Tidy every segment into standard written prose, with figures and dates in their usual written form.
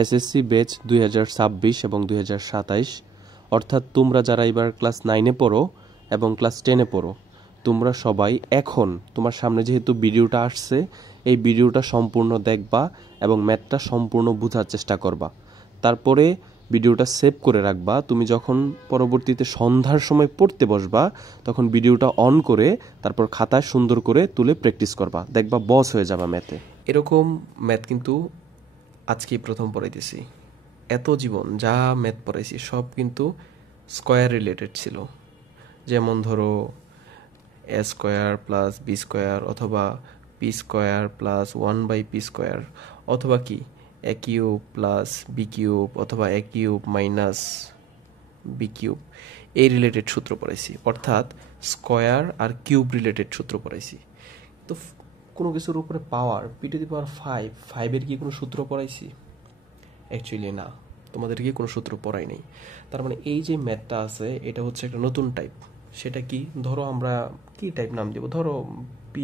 SSC batch 2026 এবং 2027, অর্থাৎ তোমরা যারা এবার ক্লাস 9-এ পড়ো এবং ক্লাস 10-এ পড়ো, তোমরা সবাই এখন তোমার সামনে যেহেতু ভিডিওটা আসছে, এই ভিডিওটা সম্পূর্ণ দেখবা এবং ম্যাথটা সম্পূর্ণ বোঝার চেষ্টা করবা। তারপরে ভিডিওটা সেভ করে রাখবা। তুমি যখন পরবর্তীতে সন্ধ্যার সময় পড়তে বসবা, তখন ভিডিওটা অন করে তারপর খাতায় সুন্দর করে তুলে প্র্যাকটিস করবা, দেখবা বস হয়ে যাবা ম্যাথে। এরকম ম্যাথ কিন্তু আজকেই প্রথম পড়াইতেছি। এত জীবন যা ম্যাথ পড়াইছি সব কিন্তু স্কোয়ার রিলেটেড ছিল। যেমন ধরো এ স্কোয়ার প্লাস বি স্কোয়ার, অথবা P square plus 1/p square, অথবা কি এ কিউব প্লাস বি কিউব, অথবা এ কিউব মাইনাস বি কিউব, এই রিলেটেড সূত্র পড়াইছি। অর্থাৎ স্কোয়ার আর কিউব রিলেটেড সূত্র পড়াইছি। তো কোনো কিছুর উপরে পাওয়ার p⁵, 5-এর কি কোনো সূত্র পড়াইছি? অ্যাকচুয়ালি না, তোমাদেরকে কোনো সূত্র পড়াই নেই। তার মানে এই যে ম্যাথটা আছে এটা হচ্ছে একটা নতুন টাইপ। সেটা কি, ধরো আমরা কি টাইপ নাম দেবো, ধরো পি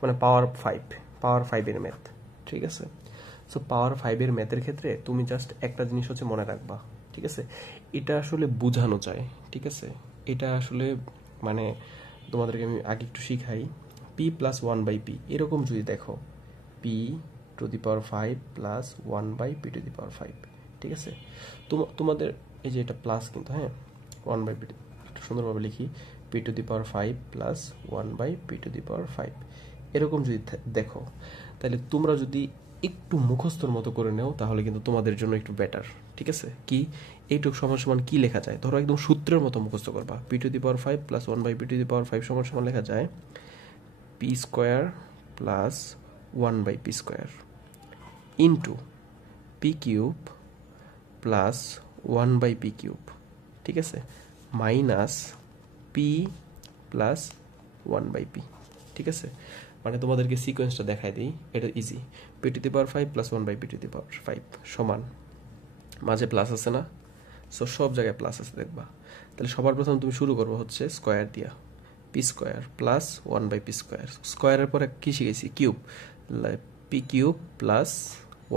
মানে পাওয়ার 5-এর ম্যাথ, ঠিক আছে? সো পাওয়ার 5-এর ম্যাথের ক্ষেত্রে তুমি জাস্ট একটা জিনিস হচ্ছে মনে রাখবা, ঠিক আছে? এটা আসলে বোঝানো যায়, ঠিক আছে? এটা আসলে মানে তোমাদেরকে আমি আগে একটু শিখাই। p + 1/p, এরকম যদি দেখো p⁵ প্লাস 1/p⁵, ঠিক আছে? তোমাদের এই যে এটা প্লাস কিন্তু, হ্যাঁ, 1/p, সুন্দরভাবে লিখি p⁵ প্লাস 1/p⁵, এরকম যদি দেখো, তাহলে তোমরা যদি একটু মুখস্থর মতো করে নেও তাহলে কিন্তু তোমাদের জন্য একটু বেটার, ঠিক আছে? কি এইটুক সমান সমান কি লেখা যায়, ধরো একদম সূত্রের মতো মুখস্থ করবা। p⁵ প্লাস 1/p⁵ সমান সমান লেখা যায় p square plus 1/p square into p cube plus 1/p cube, ঠিক আছে, মাইনাস p প্লাস 1/p, ঠিক আছে? মানে তোমাদেরকে সিকোয়েন্সটা দেখাই দিই, এটা ইজি। p⁵ প্লাস 1/p⁵ সমান, মাঝে প্লাস আছে না? সো সব জায়গায় প্লাস আছে দেখবা। তাহলে সবার প্রথম তুমি শুরু করবো হচ্ছে স্কোয়ার দিয়া, p square plus 1/p square. স্কোয়ারের পরে কি শিখেছি? Cube, p cube plus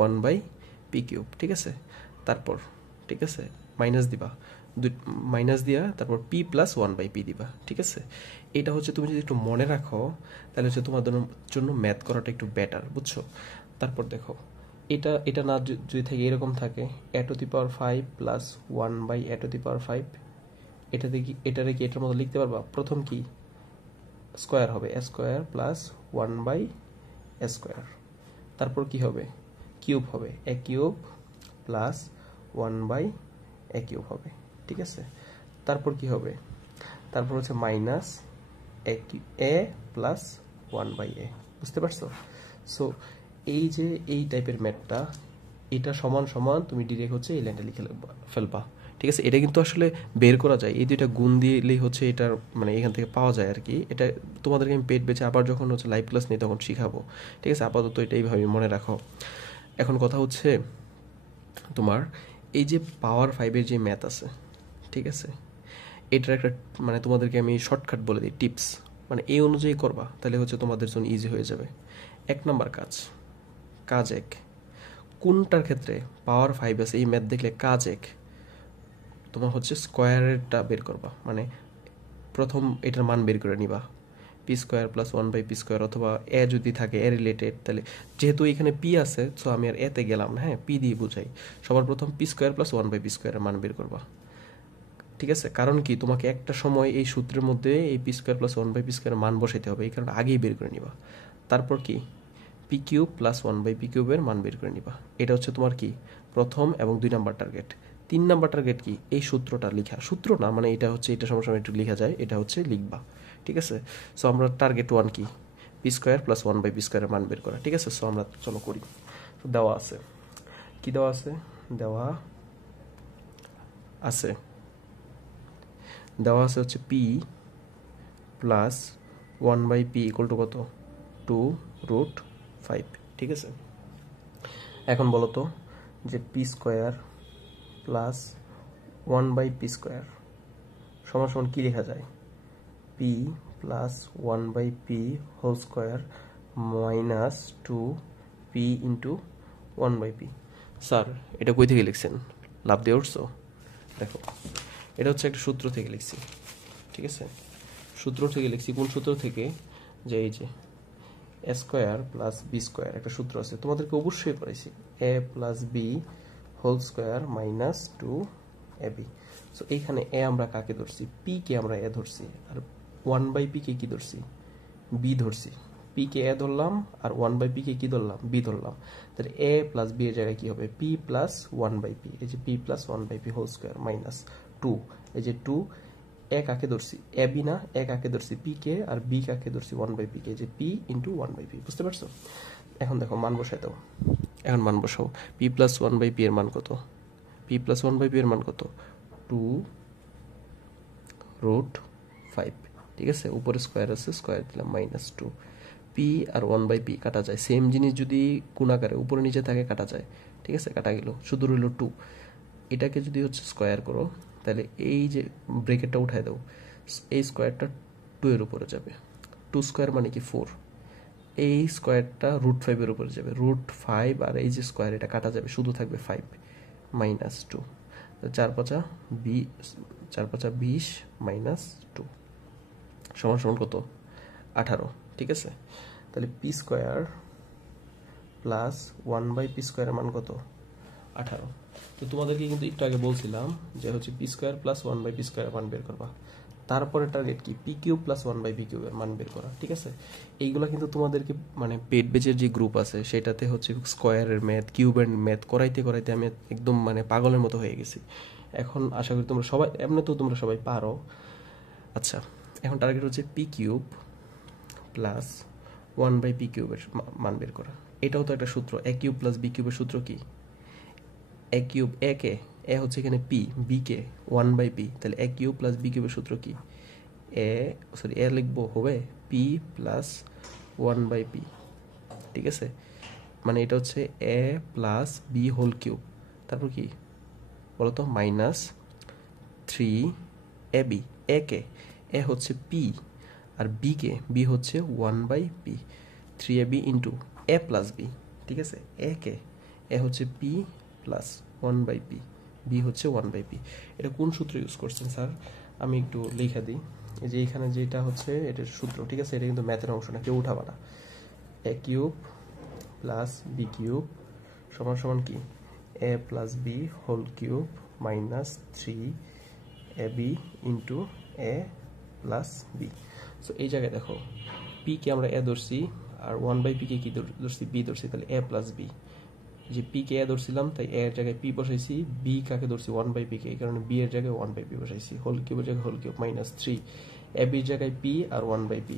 1/p cube, ঠিক আছে? তারপর, ঠিক আছে, মাইনাস দিবা, মাইনাস দিয়া তারপর p প্লাস 1/p দিবা, ঠিক আছে? এটা হচ্ছে তুমি যদি একটু মনে রাখো তাহলে হচ্ছে তোমাদের জন্য ম্যাথ করাটা একটু বেটার, বুঝছো? তারপর দেখো এটা না যদি থাকে, এরকম থাকে a⁵ প্লাস 1/a⁵, এটারে কি এটার মতো লিখতে পারবা? প্রথম কি স্কোয়ার হবে, এ স্কোয়ার প্লাস 1/a স্কোয়ার। তারপর কি হবে? কিউব হবে, এ কিউব প্লাস 1/a কিউব হবে, ঠিক আছে? তারপর কি হবে? তারপর হচ্ছে মাইনাস এ প্লাস 1/a, বুঝতে পারছো? সো এই যে এই টাইপের ম্যাথটা, এটা সমান সমান তুমি ডিরেক্ট হচ্ছে এই লাইনটা লিখে ফেলবা, ঠিক আছে? এটা কিন্তু আসলে বের করা যায়, এই দুইটা গুণ দিলেই হচ্ছে এটার মানে এখান থেকে পাওয়া যায় আর কি। এটা তোমাদেরকে আমি পেট বেঁচে আবার যখন হচ্ছে লাইভ ক্লাস নিই তখন শিখাবো, ঠিক আছে? আপাতত এটা এইভাবে মনে রাখো। এখন কথা হচ্ছে তোমার এই যে পাওয়ার 5-এর যে ম্যাথ আছে, ঠিক আছে, এটার একটা মানে তোমাদেরকে আমি শর্টকাট বলে দিই, টিপস, মানে এই অনুযায়ী করবা তাহলে হচ্ছে তোমাদের জন্য ইজি হয়ে যাবে। 1 নাম্বার কাজ 1, কোনটার ক্ষেত্রে পাওয়ার 5 আছে এই ম্যাথ দেখলে কাজ 1, তোমার হচ্ছে স্কোয়ারেরটা বের করবা, মানে প্রথম এটার মান বের করে নিবা, p square plus 1/p square, অথবা এ যদি থাকে এ রিলেটেড, তাহলে যেহেতু এখানে p আছে সো আমি আর এতে গেলাম না, হ্যাঁ, p দিয়ে বুঝাই। সবার প্রথম p স্কোয়ার প্লাস 1/p স্কোয়ারের মান বের করবা, ঠিক আছে? কারণ কি, তোমাকে একটা সময় এই সূত্রের মধ্যে এই p স্কোয়ার প্লাস 1/p স্কোয়ারের মান বসাইতে হবে, এই কারণে আগেই বের করে নিবা। তারপর কি p কিউব প্লাস 1/p কিউবের মান বের করে নিবা। এটা হচ্ছে তোমার কি প্রথম এবং 2 নাম্বার টার্গেট। 3 নাম্বার টার্গেট কি, এই সূত্রটা লিখা, সূত্র না মানে এটা হচ্ছে এটা সময় একটু লেখা যায়, এটা হচ্ছে লিখবা, ঠিক আছে? সো আমরা টার্গেট 1 কি p স্কোয়ার প্লাস 1/p স্কোয়ারের মান বের করা, ঠিক আছে? সো আমরা চলো করি। দেওয়া আছে, কি দেওয়া আছে? দেওয়া আছে হচ্ছে p plus 1/p equal to কত? 2√5, ঠিক আছে? এখন বলো তো যে p square plus 1/p square সমান সমান কি লেখা যায়? p plus 1/p whole square minus 2p into 1/p। Sir এটা কই থেকে লিখছেন, লাভ দিয়ে উঠছো? দেখো এটা হচ্ছে একটা সূত্র থেকে লিখছি, ঠিক আছে? সূত্র থেকে লিখছি, কোন সূত্র থেকে? যে এই যে a square plus b square একটা সূত্র আছে, তোমাদেরকে অবশ্যই পড়াইছি। A plus b whole square minus 2ab। So এইখানে এ আমরা কাকে ধরছি? পি কে আমরা এ ধরছি, আর 1/p কে কি ধরছি? বি ধরছি। পি কে এ ধরলাম আর 1/p কে কি ধরলাম? বি ধরলাম। তাহলে এ প্লাস বি এর জায়গায় কি হবে? পি প্লাস 1/p, এই যে p plus 1/p whole square minus 2, এই যে 2। এ কাকে ধরছি? এ বি না, এ কাকে ধরছি? পি কে, আর বি কাকে ধরছি? 1/p কে, যে পি ইন্টু 1/p। বুঝতে পারছো? এখন দেখো মান বসাই দাও। এখন মান বসাও। পি প্লাস 1/p এর মান কত? পি প্লাস 1/p এর মান কত? 2√5, ঠিক আছে? উপরে স্কোয়ার আছে, স্কোয়ার দিলাম মাইনাস 2। পি আর 1/p কাটা যায়, সেম জিনিস যদি গুণাকারে উপরে নিচে থাকে কাটা যায়, ঠিক আছে? কাটা গেল, শুধু রইল 2। এটাকে যদি হচ্ছে স্কোয়ার করো, তাহলে এই যে ব্রেকেটটা উঠায় দাও, এই স্কোয়ারটা 2 এর উপরে যাবে। 2 স্কোয়ার মানে কি 4। এই স্কোয়ারটা √5 এর উপরে যাবে, √5, আর এই যে স্কোয়ার এটা কাটা যাবে, শুধু থাকবে 5 মাইনাস 2। 4×5 = 20 মাইনাস 2 সমান সমান কত? 18, ঠিক আছে? তাহলে পি স্কোয়ার প্লাস 1/p স্কোয়ারের মান কত? 18। তো তোমাদেরকে কিন্তু একটু আগে বলছিলাম যে হচ্ছে পি স্কোয়ার প্লাস 1/p স্কোয়ারের মান বের করবা। তারপরে টার্গেট কি? পি কিউব প্লাস 1/p কিউবের মান বের করা, ঠিক আছে? এইগুলো কিন্তু তোমাদেরকে মানে পেড বেচের যে গ্রুপ আছে সেটাতে হচ্ছে স্কোয়ারের ম্যাথ, কিউবের ম্যাথ করাইতে করাইতে আমি একদম মানে পাগলের মতো হয়ে গেছি। এখন আশা করি তোমরা সবাই, এমনি তো তোমরা সবাই পারো। আচ্ছা, এখন টার্গেট হচ্ছে পি কিউব প্লাস 1/p কিউবের মান বের করা। এটাও তো একটা সূত্র, এ কিউব প্লাস বি কিউবের সূত্র কি? এ কিউব, এ কে, এ হচ্ছে এখানে পি, বি কে 1/p, তাহলে এ কিউব প্লাস বি কিউবের সূত্র কি? এ লিখবো হবে পি প্লাস 1/p, ঠিক আছে? মানে এটা হচ্ছে এ প্লাস বি হোল কিউব, তারপর কি বলতো? Minus 3ab। এ কে, এ হচ্ছে পি, আর বি কে, বি হচ্ছে 1/p, 3ab into a plus B, ঠিক আছে? এ কে, এ হচ্ছে পি প্লাস 1/p, বি হচ্ছে 1/p। এটা কোন সূত্র ইউজ করছেন স্যার? আমি একটু লেখা দিই। এই যে এখানে যেটা হচ্ছে এটার সূত্র, ঠিক আছে? এটা কিন্তু ম্যাথের অংশ না, কেউ উঠাবা না। A cube plus b cube সমান সমান কি? A plus b whole cube minus 3ab into a plus b. So এই জায়গায় দেখো, পি কে আমরা এ ধরছি, আর 1/p কে কি ধরছি? বি ধরছি, তাহলে এ প্লাস বি। যে পি কে এ ধরছিলাম, তাই এর জায়গায় পি বসাইছি। বি কাকে ধরছি? 1/p কে, এই কারণে বি এর জায়গায় 1/p বসাইছি। হোল কিউবের জায়গায় হোল কিউব মাইনাস 3, এ বির জায়গায় পি আর 1/p।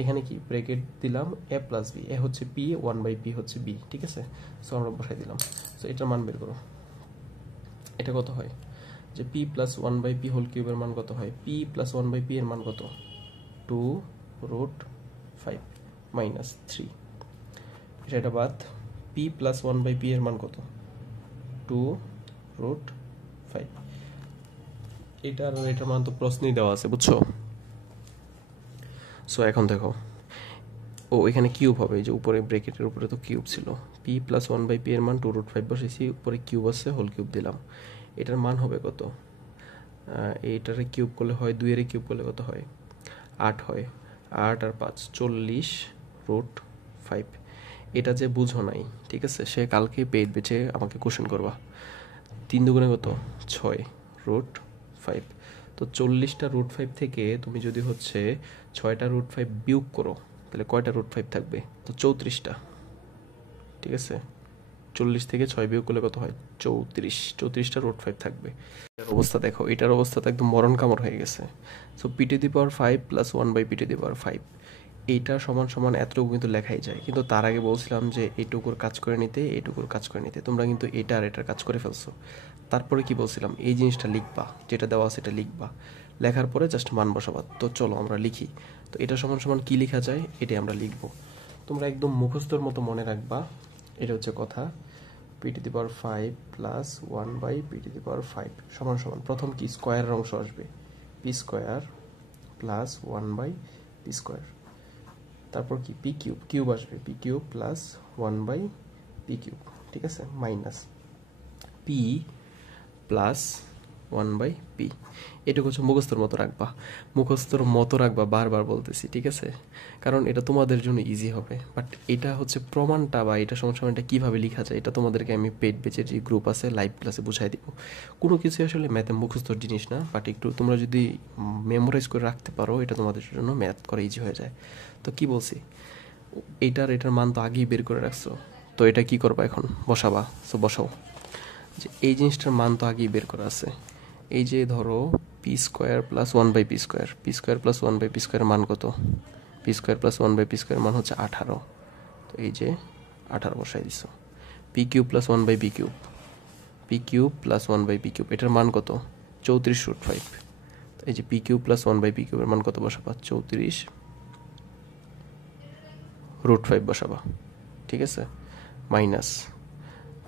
এখানে কি ব্রেকেট দিলাম? এ প্লাস বি, এ হচ্ছে পি, 1/p হচ্ছে বি, ঠিক আছে? সো আমরা বসাই দিলাম। সো এটার মান বের করো। এটা কত হয়? যে পি প্লাস 1/p হোল কিউবের মান কত হয়? পি প্লাস 1/p এর মান কত? 2√5 মাইনাস 3। এটা বাদ। পি প্লাস 1/p এর মান কত? 2√5। এটার আর এটার মান তো প্রশ্নই দেওয়া আছে, বুঝছো? সো এখন দেখো, এখানে কিউব হবে, এই যে উপরে ব্রেকেটের উপরে তো কিউব ছিল। পি প্লাস 1/p এর মান 2√5 বসেছি, উপরে কিউব আছে, হোল কিউব দিলাম। এটার মান হবে কত? এইটারে কিউব করলে হয়, 2 এর কিউব করলে কত হয়? 8 হয়। 8 আর 5 40√5। এটা যে বুঝো নাই, ঠিক আছে, সে কালকে পেট বেচে আমাকে কোশ্চেন করবা। 3 দুগুণে কত? 6√5। তো 40টা √5 থেকে তুমি যদি হচ্ছে 6টা √5 বিয়োগ করো, তাহলে কয়টা √5 থাকবে? তো 34টা, ঠিক আছে? 40 থেকে 6 বিয়োগ করলে কত হয়? 34টা √5 থাকবে। এটার অবস্থা দেখো, এটার অবস্থা তো একদম মরণ কামড় হয়ে গেছে। সো p⁵ প্লাস 1/p⁵, এইটা সমান সমান এতটুকু কিন্তু লেখাই যায়, কিন্তু তার আগে বলছিলাম যে এইটুকুর কাজ করে নিতে, এইটুকুর কাজ করে নিতে। তোমরা কিন্তু এটা আর এটার কাজ করে ফেলছো। তারপরে কি বলছিলাম? এই জিনিসটা লিখবা, যেটা দেওয়া আছে এটা লিখবা, লেখার পরে জাস্ট মান বসাবা। তো চলো আমরা লিখি। তো এটা সমান সমান কি লেখা যায় এটাই আমরা লিখবো। তোমরা একদম মুখস্থর মতো মনে রাখবা। এটা হচ্ছে কথা, p⁵ প্লাস 1/p⁵ সমান সমান, প্রথম কি স্কোয়ারের অংশ আসবে, P square plus 1/p square. তারপর কি পি কিউব, কিউব আসবে, P cube plus 1/p cube, ঠিক আছে, মাইনাস পি প্লাস 1/p। এটুকু হচ্ছে মুখস্থর মতো রাখবা, মুখস্থর মতো রাখবা, বারবার বলতেছি, ঠিক আছে, কারণ এটা তোমাদের জন্য ইজি হবে। বাট এটা হচ্ছে প্রমাণটা বা এটা সমস্যাটা কীভাবে লেখা যায় এটা তোমাদেরকে আমি পেড বেচের যে গ্রুপ আছে লাইভ ক্লাসে বুঝাই দিব। কোনো কিছু আসলে ম্যাথে মুখস্থর জিনিস না, বাট একটু তোমরা যদি মেমোরাইজ করে রাখতে পারো এটা তোমাদের জন্য ম্যাথ করা ইজি হয়ে যায়। তো কি বলছি, এটার মান তো আগেই বের করে রাখছো, তো এটা কি করবা এখন, বসাবা। সো বসাও, যে এই জিনিসটার মান তো আগেই বের করা আছে। এই যে ধরো P square plus 1/p square, P square plus 1/p square মান কত, P square plus 1/p square মান হচ্ছে 18। তো এই যে 18 বসাই দিছো। P cube plus 1/p cube, P cube plus 1/p cube, এটার মান কত, 34√5। এই যে পি কিউব প্লাস 1/p কিউবের মান কত বসাবা, 34√5 বসাবা, ঠিক আছে, মাইনাস,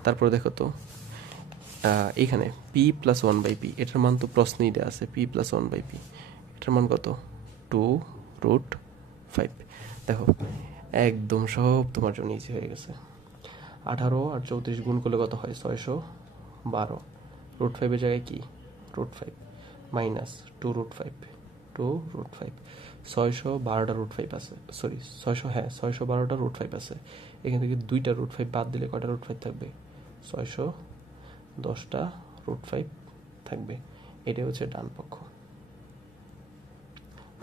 তারপর দেখো তো এইখানে পি প্লাস 1/p, এটার মান তো প্রশ্নেই দেওয়া আছে, পি প্লাস 1/p, এটার মান কত, 2√5। দেখো একদম সব তোমার জন্য ইজি হয়ে গেছে। 18 আর 34 গুণ করলে কত হয়, 612। √5 জায়গায় কি, √5 মাইনাস 2√5, 612টা √5 আছে, সরি 612টা √5 আছে। এখান থেকে 2টা √5 বাদ দিলে কয়টা √5 থাকবে, 610টা √5 থাকবে। এটাই হচ্ছে ডান পক্ষ।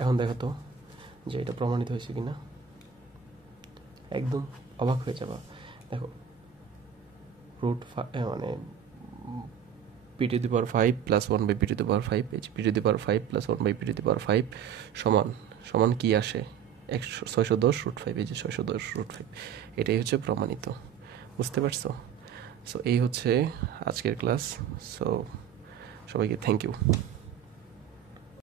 এখন দেখো তো যে এটা প্রমাণিত হয়েছে কিনা, একদম অবাক হয়ে যাবা। দেখো মানে p⁵ প্লাস 1/p⁵, এই যে p⁵ প্লাস 1/p⁵ সমান কি আসে, 610√5, এই যে 610√5, এটাই হচ্ছে প্রমাণিত। বুঝতে পারছো? সো এই হচ্ছে আজকের ক্লাস। সো সবাইকে থ্যাংক ইউ।